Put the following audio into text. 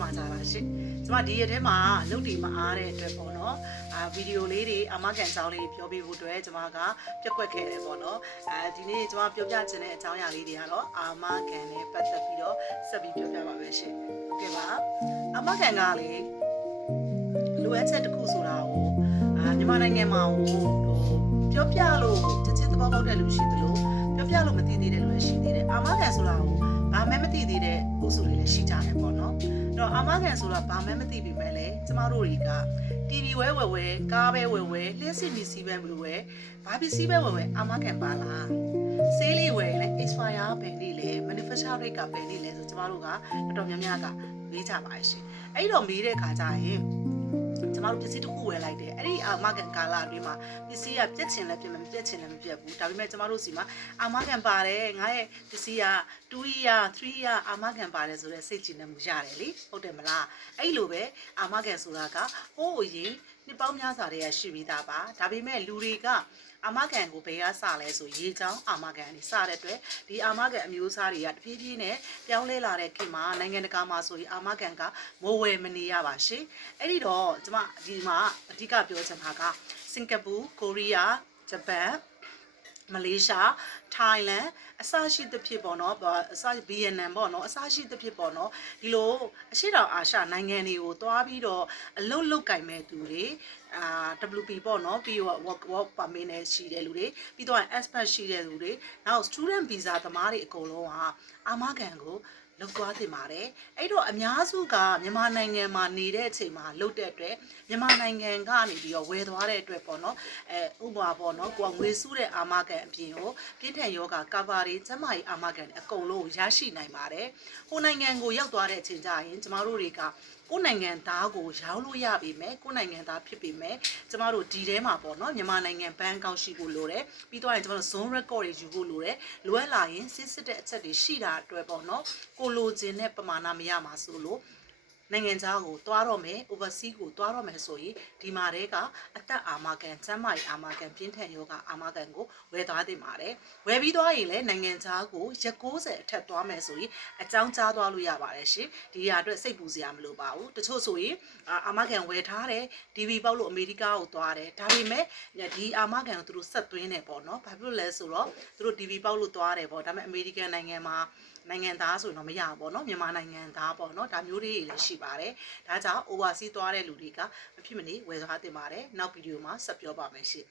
မှာကြတာရှင့်ကျမဒီရက်ထဲမှာလုပ်တည်မအားတဲ့အတွက်ပေါ့နော်ဗီဒီယိုလေးတွေအာမခံအကြောင်းလေးပြောပြဖို့အတွက်ကျမကပြက်ကွက်ခဲ့တယ်ပေါ့နော်ဒီနေ့ကျမပြောပြချင်တဲ့အကြောင်းအရာလေးတွေကတော့အာမခံနဲ့ပတ်သက်ပြီးတော့ဆက်ပြီးပြောပြပါမယ်ရှင့်ဟုတ်ကဲ့ပါအာမခံကလေလိုအပ်ချက်တစ်ခုဆိုတာကိုမြန်မာနိုင်ငံမှာပြောပြလို့ချက်ချင်းသဘောပေါက်တဲ့လူရှိသလိုပြောပြလို့မသိသေးတဲ့လူလည်းရှိသေးတယ်အာမခံဆိုတာကိုဘာမှမသိသေးတဲ့အုပ်စုတွေလည်းရှိကြတယ်ပေါ့နော်အဲ့တော့အာမခံဆိုတာဘာမှမသိပြီမဲ့လေကျမတို့တွေက TV ဝဲကားပဲဝဲလျှက်စစ်မီစီပဲမလို့ပဲဘာပစ္စည်းပဲဝဲအာမခံပါလားဆေးလေးဝဲလဲ expire ပဲနေလဲ manufacture rate ကပဲနေလဲဆိုကျမတို့ကတော်တော်များများကမေးကြပါရှင်အဲ့တော့မေးတဲ့အခါကျရင်ကျမတို့ပစ္စည်းတစ်ခုဝယ်လိုက်တယ်အဲ့ဒီအာမခံကာလအတွင်းမှာပစ္စည်းကပြက်ချင်လည်းပြက်မယ်မပြက်ချင်လည်းမပြက်ဘူးဒါပေမဲ့ကျမတို့စီမှာအာမခံပါတယ်ငါရဲ့ပစ္စည်းက2 year 3 year အာမခံပါတယ်ဆိုတော့စိတ်ကြည်နေမှုရတယ်လေဟုတ်တယ်မလားအဲ့လိုပဲအာမခံဆိုတာကဟိုးအရင်နှစ်ပေါင်းများစွာတည်းရရှိပြီးသားပါဒါပေမဲ့လူတွေကအာမခံကိုဘယ်ကစလဲဆိုရေချောင်းအာမခံနေစတဲ့အတွက်ဒီအာမခံအမျိုးအစားတွေကတဖြည်းဖြည်းနဲ့ပြောင်းလဲလာတဲ့ခေတ်မှာနိုင်ငံတကာမှာဆိုရင်အာမခံကမိုးဝယ်မနေရပါရှင်အဲ့ဒီတော့ကျမဒီမှာအဓိကပြောချင်တာကစင်ကာပူကိုရီးယားဂျပန်မလေးရှားထိုင်းလန်အစရှိသဖြင့်ပေါ့နော်အစဗီယက်နမ်ပေါ့နော်အစရှိသဖြင့်ပေါ့နော်ဒီလိုအရှေ့တောင်အာရှနိုင်ငံတွေကိုသွားပြီးတော့အလုတ်လုတ်ကင်မဲ့သူတွေWP ပေါ့နော်ပြီးတော့ work permit နဲ့ရှိတဲ့လူတွေပြီးတော့ expert ရှိတဲ့လူတွေနောက် student visa သမားတွေအကုန်လုံးဟာအာမခံကိုလောက်သွားတင်ပါတယ်အဲ့တော့အများစုကမြန်မာနိုင်ငံမှာနေတဲ့အချိန်မှာလုတ်တဲ့အတွက်မြန်မာနိုင်ငံကနေပြီးတော့ဝယ်သွားတဲ့အတွက်ပေါ့နော်ဥပမာပေါ့နော်ကိုကငွေစုတဲ့အာမခံအပြင်ကိုပြင်းထန်ယောဂ cover တွေကျန်းမာရေးအာမခံအကုန်လုံးရရှိနိုင်ပါတယ်ဟိုနိုင်ငံကိုရောက်သွားတဲ့အချိန်ကျရင်ကျမတို့တွေကကိုယ်နိုင်ငံသားကိုရောင်းလို့ရပြီမဲ့ကိုယ်နိုင်ငံသားဖြစ်ပြီမဲ့ကျမတို့ဒီထဲမှာပေါ့နော်မြန်မာနိုင်ငံဘဏ်အကောင့်ရှိဖို့လိုတယ်ပြီးတော့ရင်ကျမတို့ zone record တွေယူဖို့လိုတယ်လိုအပ်လာရင်စစ်စစ်တဲ့အချက်တွေရှိတာအတွက်ပေါ့နော်ကိုလိုချင်တဲ့ပမာဏမရမှာဆိုလို့နိုင်ငံခြားကိုသွားတော့မယ် overseas ကိုသွားတော့မယ်ဆိုရင်ဒီမှာတည်းကအသက်အာမခံကျန်းမာရေးအာမခံပြင်းထန်ယောဂအာမခံကိုဝယ်သွားတင်ပါတယ်ဝယ်ပြီးသွားရင်လည်းနိုင်ငံခြားကိုရက်60အထက်သွားမယ်ဆိုရင်အကြောင်းကြားသွားလို့ရပါတယ်ရှင်ဒီဟာအတွက်စိတ်ပူစရာမလိုပါဘူးတချို့ဆိုရင်အာမခံဝယ်ထားတယ် DV ပေါက်လို့အမေရိကကိုသွားတယ်ဒါပေမဲ့ဒီအာမခံကိုသူတို့ဆက်သွင်းတယ်ပေါ့နော်ဘာဖြစ်လို့လဲဆိုတော့သူတို့ DV ပေါက်လို့သွားတယ်ပေါ့ဒါပေမဲ့အမေရိကန်နိုင်ငံမှာနိုင်ငံသားဆိုရင်တော့မရဘူးပေါ့နော်မြန်မာနိုင်ငံသားပေါ့နော်ဒါမျိုးတွေလည်းရှိပါတယ်ဒါကြောင့် overseas သွားတဲ့လူတွေကမဖြစ်မနေဝယ်သွားတင်ပါတယ်နောက်ဗီဒီယိုမှာဆက်ပြောပါမယ်ရှင့်